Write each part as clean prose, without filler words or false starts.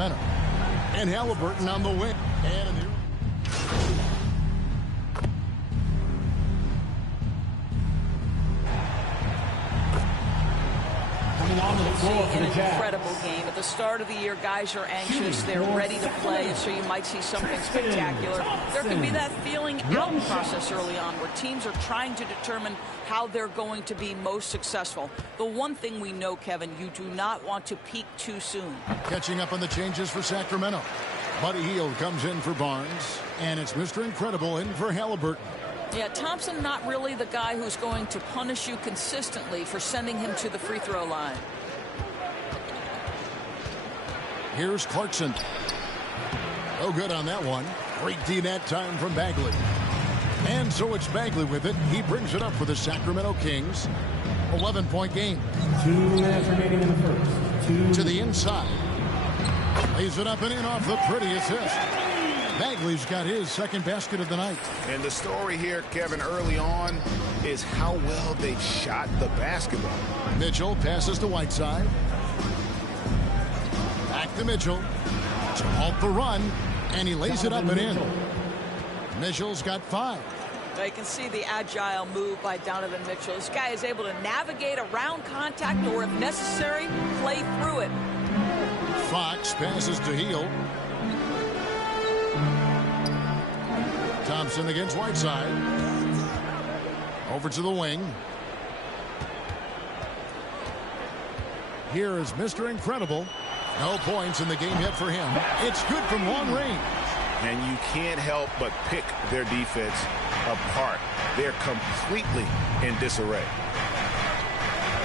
Sacramento. And Halliburton on the wing. And an incredible game. At the start of the year, guys are anxious. They're ready to play, and so you might see something spectacular. There can be that feeling out process early on where teams are trying to determine how they're going to be most successful. The one thing we know, Kevin, you do not want to peak too soon. Catching up on the changes for Sacramento. Buddy Hield comes in for Barnes, and it's Mr. Incredible in for Halliburton. Yeah, Thompson not really the guy who's going to punish you consistently for sending him to the free throw line. Here's Clarkson. No good on that one. Great D that time from Bagley. And so it's Bagley with it. He brings it up for the Sacramento Kings. 11-point game. 2 minutes remaining in the first. To the inside. Lays it up and in off the pretty assist. Bagley's got his second basket of the night. And the story here, Kevin, early on is how well they shot the basketball. Mitchell passes to Whiteside. Back to Mitchell to halt the run, and he lays it up and in. Mitchell's got 5. Now you can see the agile move by Donovan Mitchell. This guy is able to navigate around contact or, if necessary, play through it. Fox passes to Hield. Thompson against Whiteside. Over to the wing. Here is Mr. Incredible. No points in the game yet for him. It's good from long range. And you can't help but pick their defense apart. They're completely in disarray.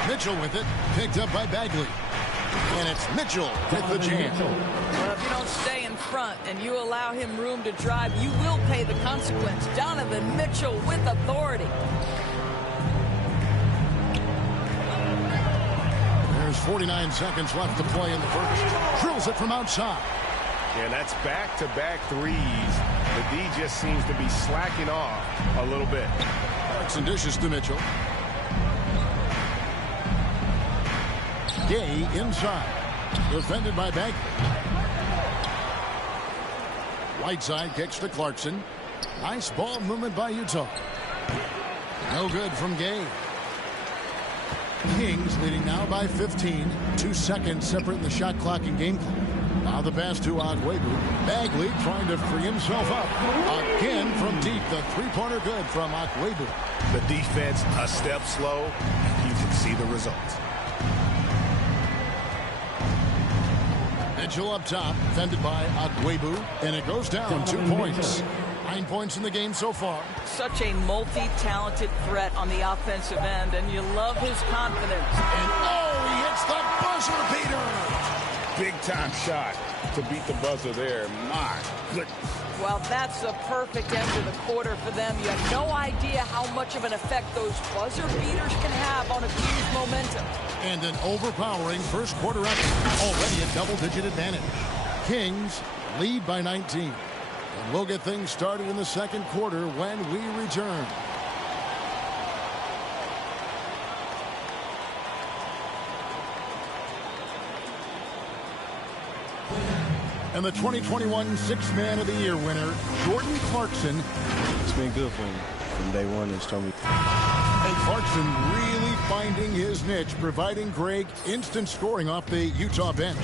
Mitchell with it. Picked up by Bagley. And it's Mitchell with the jam. Well, if you don't stay in front and you allow him room to drive, you will pay the consequence. Donovan Mitchell with authority. There's 49 seconds left to play in the first. Drills it from outside. Yeah, that's back-to-back threes. The D just seems to be slacking off a little bit. Clarkson dishes to Mitchell. Gay inside. Defended by Bagley. Whiteside kicks to Clarkson. Nice ball movement by Utah. No good from Gay. Kings leading now by 15. 2 seconds separating the shot clock and game clock. Now the pass to Agwebu. Bagley trying to free himself up. Again from deep. The three-pointer good from Agwebu. The defense a step slow. You can see the results. Mitchell up top, defended by Agwebu, and it goes down 2 points. 9 points in the game so far. Such a multi-talented threat on the offensive end, and you love his confidence. And he hits the buzzer beater. Big-time shot to beat the buzzer there. My goodness. Well, that's the perfect end to the quarter for them. You have no idea how much of an effect those buzzer beaters can have on a team's momentum. And an overpowering first quarter effort. Already a double-digit advantage. Kings lead by 19. And we'll get things started in the second quarter when we return. And the 2021 Sixth Man of the Year winner, Jordan Clarkson. It's been good for me from day one. It's told me. And Clarkson really finding his niche, providing Greg instant scoring off the Utah bench.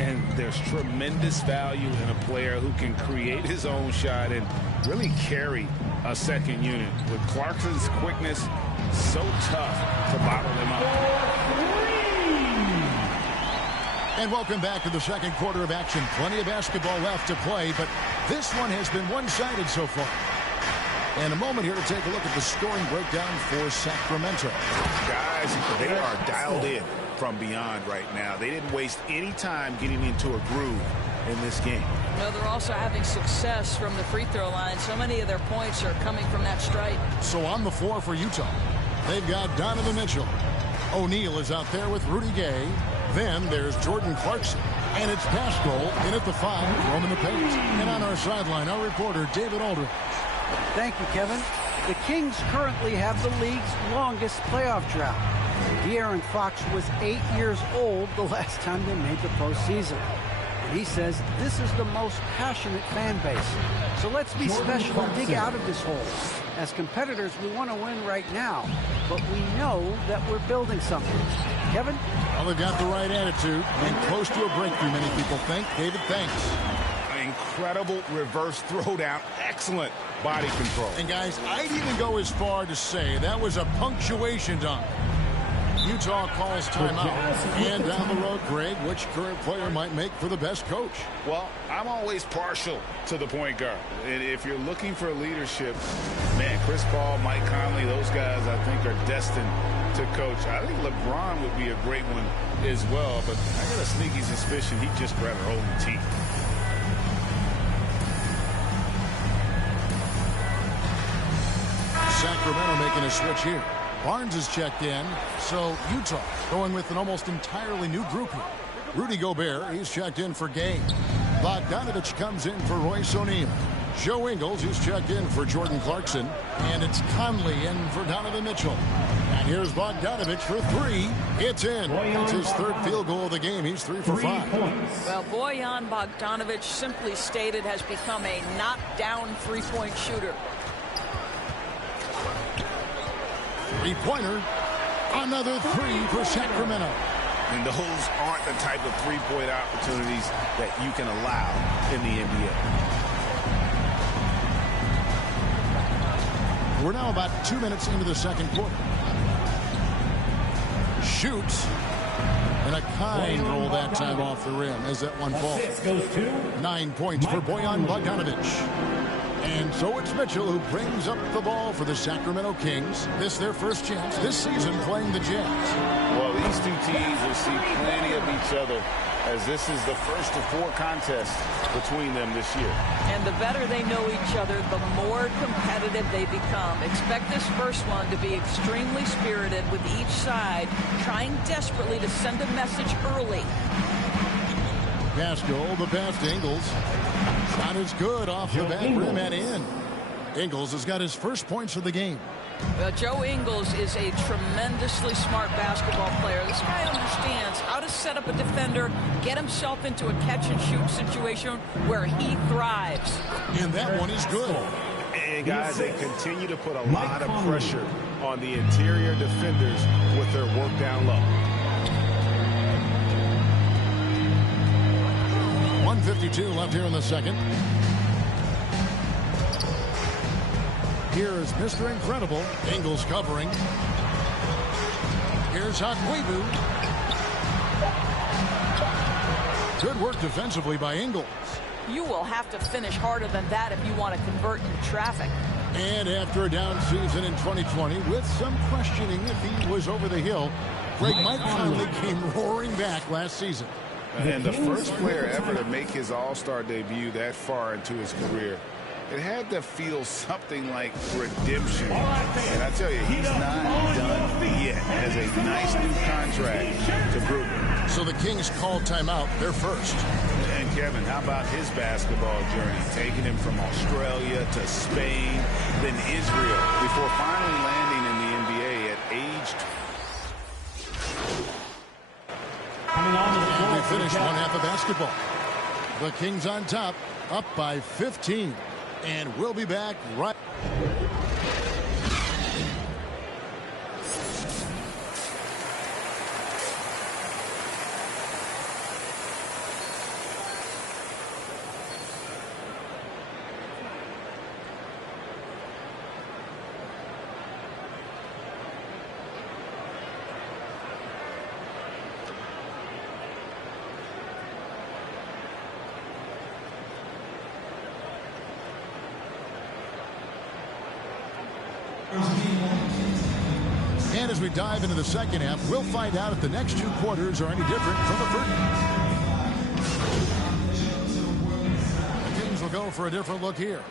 And there's tremendous value in a player who can create his own shot and really carry a second unit. With Clarkson's quickness, so tough to bottle him up. And welcome back to the second quarter of action. Plenty of basketball left to play, but this one has been one-sided so far. And a moment here to take a look at the scoring breakdown for Sacramento. Guys, they are dialed in from beyond right now. They didn't waste any time getting into a groove in this game. No, they're also having success from the free throw line. So many of their points are coming from that stripe. So on the floor for Utah, they've got Donovan Mitchell. O'Neal is out there with Rudy Gay. Then there's Jordan Clarkson. And it's Pascal in at the 5, roaming the paint. And on our sideline, our reporter, David Aldridge. Thank you, Kevin. The Kings currently have the league's longest playoff drought. De'Aaron Fox was 8 years old the last time they made the postseason. And he says this is the most passionate fan base. So let's be special and dig out of this hole. As competitors, we want to win right now, but we know that we're building something. Kevin? Well, they've got the right attitude and close to a breakthrough, many people think. David, thanks. Incredible reverse throwdown. Excellent body control. And guys, I'd even go as far to say that was a punctuation dunk. Utah calls timeout. And down the road, Greg, which current player might make for the best coach? Well, I'm always partial to the point guard. And if you're looking for leadership, man, Chris Paul, Mike Conley, those guys I think are destined to coach. I think LeBron would be a great one as well, but I got a sneaky suspicion he'd just rather hold the team. Sacramento making a switch here. Barnes is checked in, so Utah going with an almost entirely new group here. Rudy Gobert, he's checked in for Gay. Bogdanovich comes in for Royce O'Neal. Joe Ingles, he's checked in for Jordan Clarkson. And it's Conley in for Donovan Mitchell. And here's Bogdanovich for three. It's in. It's his third field goal of the game. He's 3 for 5. Well, Bojan Bogdanovic, simply stated, has become a knockdown three-point shooter. Three-pointer. Another three for Sacramento. And those aren't the type of three-point opportunities that you can allow in the NBA. We're now about 2 minutes into the second quarter. Shoots. And a kind roll that time off the rim as that one falls. 9 points for Bojan Bogdanovic. And so it's Mitchell who brings up the ball for the Sacramento Kings. This their first chance this season playing the Jazz. Well, these two teams will see plenty of each other as this is the first of 4 contests between them this year. And the better they know each other, the more competitive they become. Expect this first one to be extremely spirited, with each side trying desperately to send a message early. Gasco, the pass to Ingles. Shot is good off the back rim and in. Ingles has got his first points of the game. Joe Ingles is a tremendously smart basketball player. This guy understands how to set up a defender, get himself into a catch-and-shoot situation where he thrives. And that one is good. And guys, they continue to put a lot of pressure on the interior defenders with their work down low. 1:52 left here in the second. Here is Mr. Incredible. Ingles covering. Here's Akwebu. Good work defensively by Ingles. You will have to finish harder than that if you want to convert in traffic. And after a down season in 2020, with some questioning if he was over the hill, Mike Conley came roaring back last season. And the first player ever to make his all-star debut that far into his career, it had to feel something like redemption. And I tell you, he's not done yet. Has a nice new contract to Brooklyn. So the Kings call timeout. They're first. And Kevin, how about his basketball journey? Taking him from Australia to Spain, then Israel, before finally landing in the NBA at age 20. And we finished one half of basketball. The Kings on top, up by 15. And we'll be back right. And as we dive into the second half, we'll find out if the next 2 quarters are any different from the first. The Kings will go for a different look here.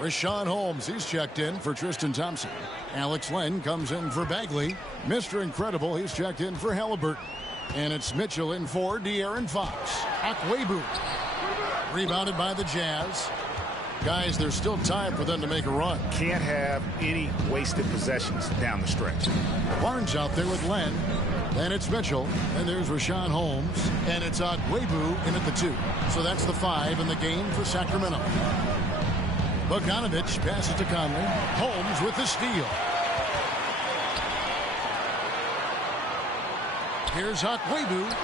Rashawn Holmes, he's checked in for Tristan Thompson. Alex Len comes in for Bagley. Mr. Incredible, he's checked in for Halliburton. And it's Mitchell in for De'Aaron Fox. Akwebu. Rebounded by the Jazz. Guys, there's still time for them to make a run. Can't have any wasted possessions down the stretch. Barnes out there with Len. Then it's Mitchell. And there's Rashawn Holmes. And it's Webu in at the 2. So that's the 5 in the game for Sacramento. Bogdanovich passes to Conley. Holmes with the steal. Here's Webu.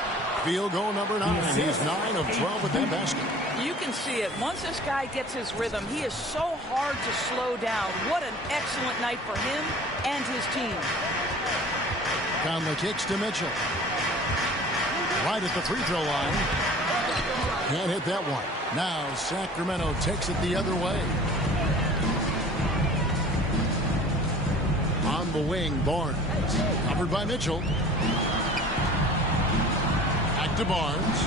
Field goal number 9. He's 9 of 12 with that basket. You can see it. Once this guy gets his rhythm, he is so hard to slow down. What an excellent night for him and his team. Conley kicks to Mitchell. Right at the free throw line. Can't hit that one. Now Sacramento takes it the other way. On the wing, Barnes. Covered by Mitchell. Back to Barnes.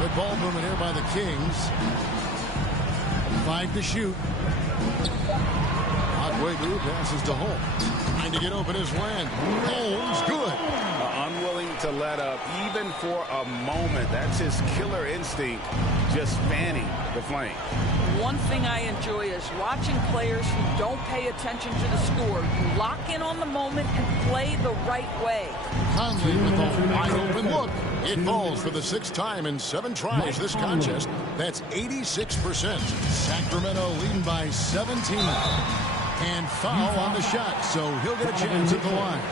Good ball movement here by the Kings. 5 to shoot. Webu passes to Holmes. Trying to get open is Len. Holmes, good. Unwilling to let up, even for a moment. That's his killer instinct, just fanning the flame. One thing I enjoy is watching players who don't pay attention to the score. You lock in on the moment and play the right way. Conley with a wide open look. It falls for the 6th time in 7 tries this contest. That's 86%. Sacramento leading by 17. And foul on the shot, so he'll get a chance at the line.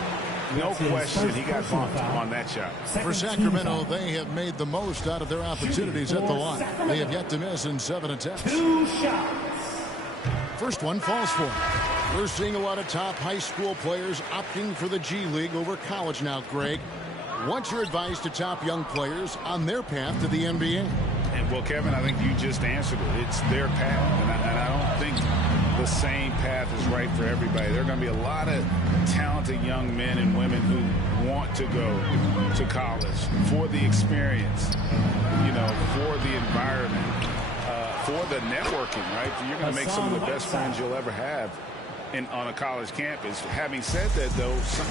No question, he got bumped on that shot. For Sacramento, they have made the most out of their opportunities at the line. They have yet to miss in 7 attempts. 2 shots. First one falls for him. We're seeing a lot of top high school players opting for the G League over college now, Greg. What's your advice to top young players on their path to the NBA? And, well, Kevin, I think you just answered it. It's their path, and I don't think the same path is right for everybody. There are going to be a lot of talented young men and women who want to go to college for the experience, you know, for the environment, for the networking, right? You're going to make some of the best friends you'll ever have on a college campus. Having said that, though, some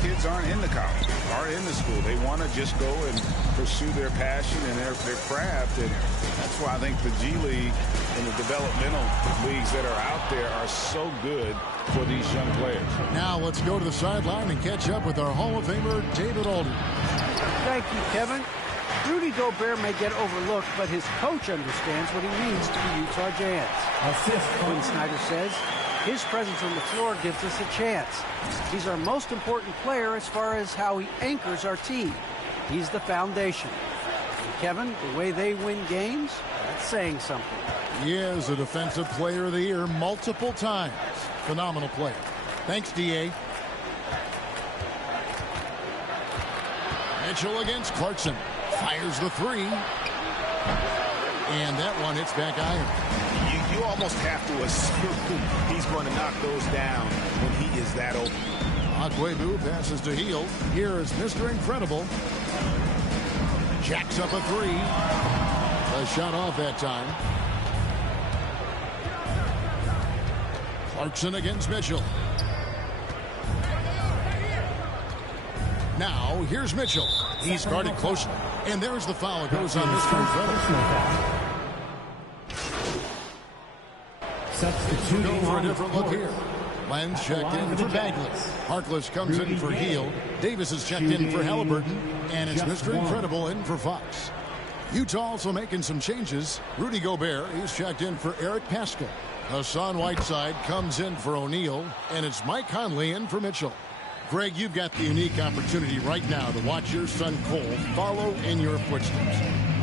kids aren't in the college, aren't in the school. They want to just go and pursue their passion and their craft, and that's why I think the G League and the developmental leagues that are out there are so good for these young players. Now let's go to the sideline and catch up with our Hall of Famer, David Aldridge. Thank you, Kevin. Rudy Gobert may get overlooked, but his coach understands what he means to the Utah Jazz. Quinn Snyder says, his presence on the floor gives us a chance. He's our most important player as far as how he anchors our team. He's the foundation. And Kevin, the way they win games, that's saying something. He is a Defensive Player of the Year multiple times. Phenomenal player. Thanks, D.A. Mitchell against Clarkson. Fires the 3. And that one hits back iron. You almost have to assume he's going to knock those down when he is that open. Webu passes to Hield. Here is Mr. Incredible. Jacks up a 3. A shot off that time. Clarkson against Mitchell. Now, here's Mitchell. He's guarded closely. And there's the foul. It goes on Mr. Incredible. Go for a different look here. Len's checked in for Bagley. Harkless comes in for Hield. Davis is checked in for Halliburton. And it's Mr. Incredible in for Fox. Utah also making some changes. Rudy Gobert, he's checked in for Eric Paschal. Hassan Whiteside comes in for O'Neal. And it's Mike Conley in for Mitchell. Greg, you've got the unique opportunity right now to watch your son Cole follow in your footsteps.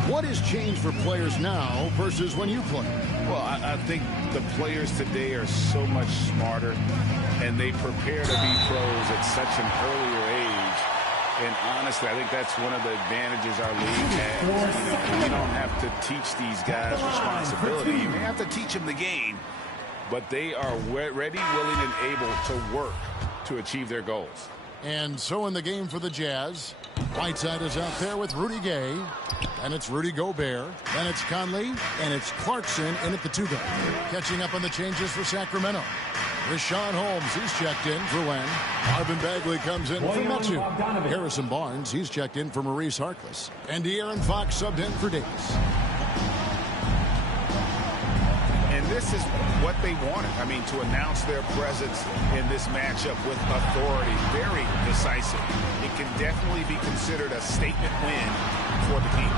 What has changed for players now versus when you played? Well, I think the players today are so much smarter, and they prepare to be pros at such an earlier age. And honestly, I think that's one of the advantages our league has. You know, you don't have to teach these guys responsibility. You may have to teach them the game, but they are ready, willing, and able to work to achieve their goals. And so in the game for the Jazz, Whiteside is out there with Rudy Gay. And it's Rudy Gobert. Then it's Conley. And it's Clarkson in at the 2 guard. Catching up on the changes for Sacramento. Rashawn Holmes, he's checked in for Len. Marvin Bagley comes in for Metu. Harrison Barnes, he's checked in for Maurice Harkless. And De'Aaron Fox subbed in for Davis. And this is what they wanted. I mean, to announce their presence in this matchup with authority, very decisive. It can definitely be considered a statement win for the team.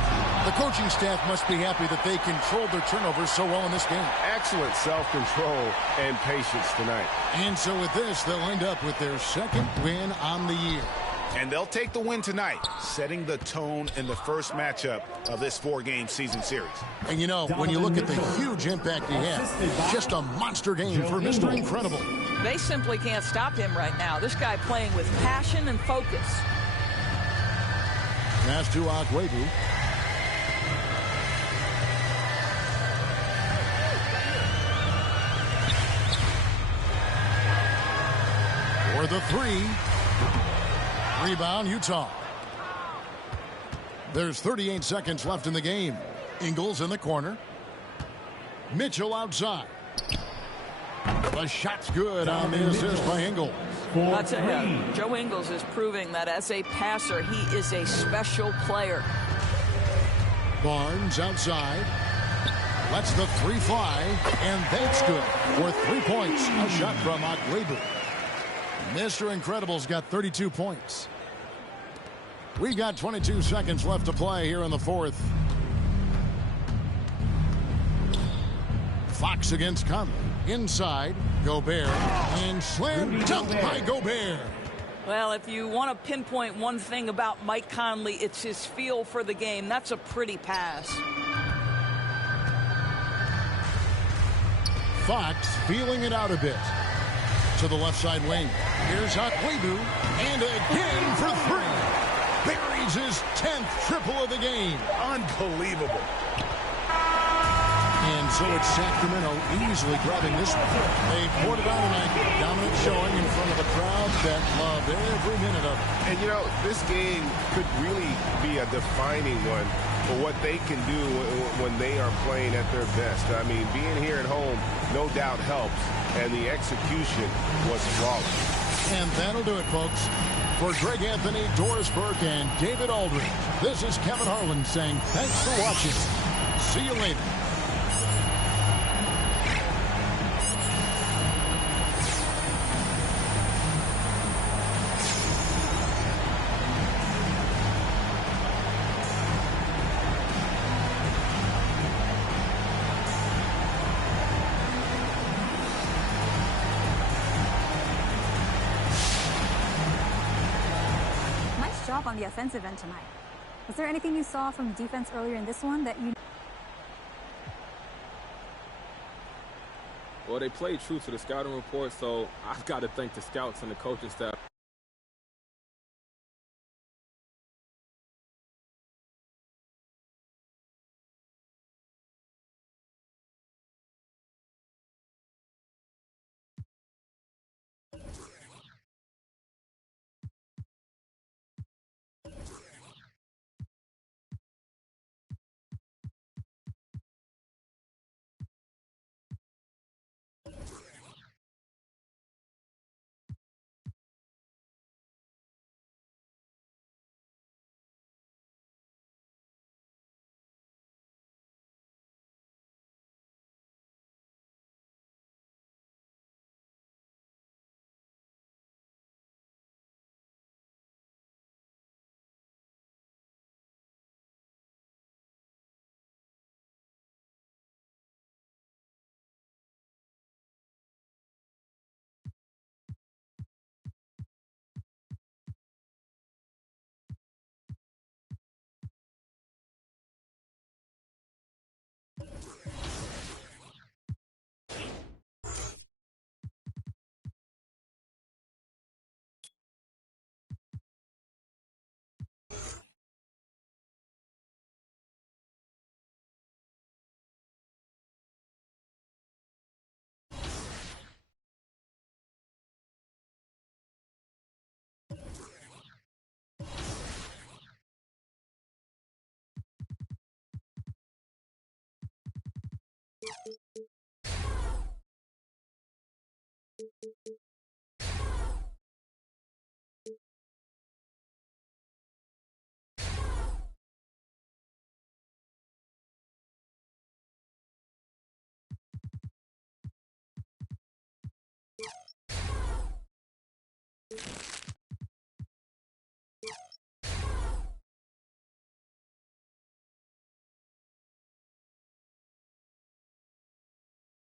The coaching staff must be happy that they controlled their turnovers so well in this game. Excellent self-control and patience tonight. And so with this, they'll end up with their second win on the year. And they'll take the win tonight, setting the tone in the first matchup of this 4-game season series. And you know, when you look at the huge impact he had, just a monster game for Mr. Incredible. They simply can't stop him right now. This guy playing with passion and focus. Pass to Akwebu. For the three. Rebound, Utah. There's 38 seconds left in the game. Ingles in the corner. Mitchell outside. The shot's good on the assist by Ingles. I'll tell you, Joe Ingles is proving that as a passer, he is a special player. Barnes outside. Lets the three fly, and that's good for 3 points. A shot from Akwebu. Mr. Incredible's got 32 points. We've got 22 seconds left to play here in the fourth. Fox against Conley. Inside, Gobert. And slam dunk by Gobert. Well, if you want to pinpoint one thing about Mike Conley, it's his feel for the game. That's a pretty pass. Fox feeling it out a bit. To the left side wing. Here's Akwebu. And again for three. Buries his 10th triple of the game. Unbelievable. And so it's Sacramento easily grabbing this one. They poured it on tonight. Dominant showing in front of a crowd that loved every minute of it. And, you know, this game could really be a defining one for what they can do when they are playing at their best. I mean, being here at home no doubt helps, and the execution was flawless. And that'll do it, folks. For Greg Anthony, Doris Burke, and David Aldridge, this is Kevin Harlan saying thanks for watching. See you later. On the offensive end tonight. Was there anything you saw from defense earlier in this one that you... Well, they played true to the scouting report, so I've got to thank the scouts and the coaching staff.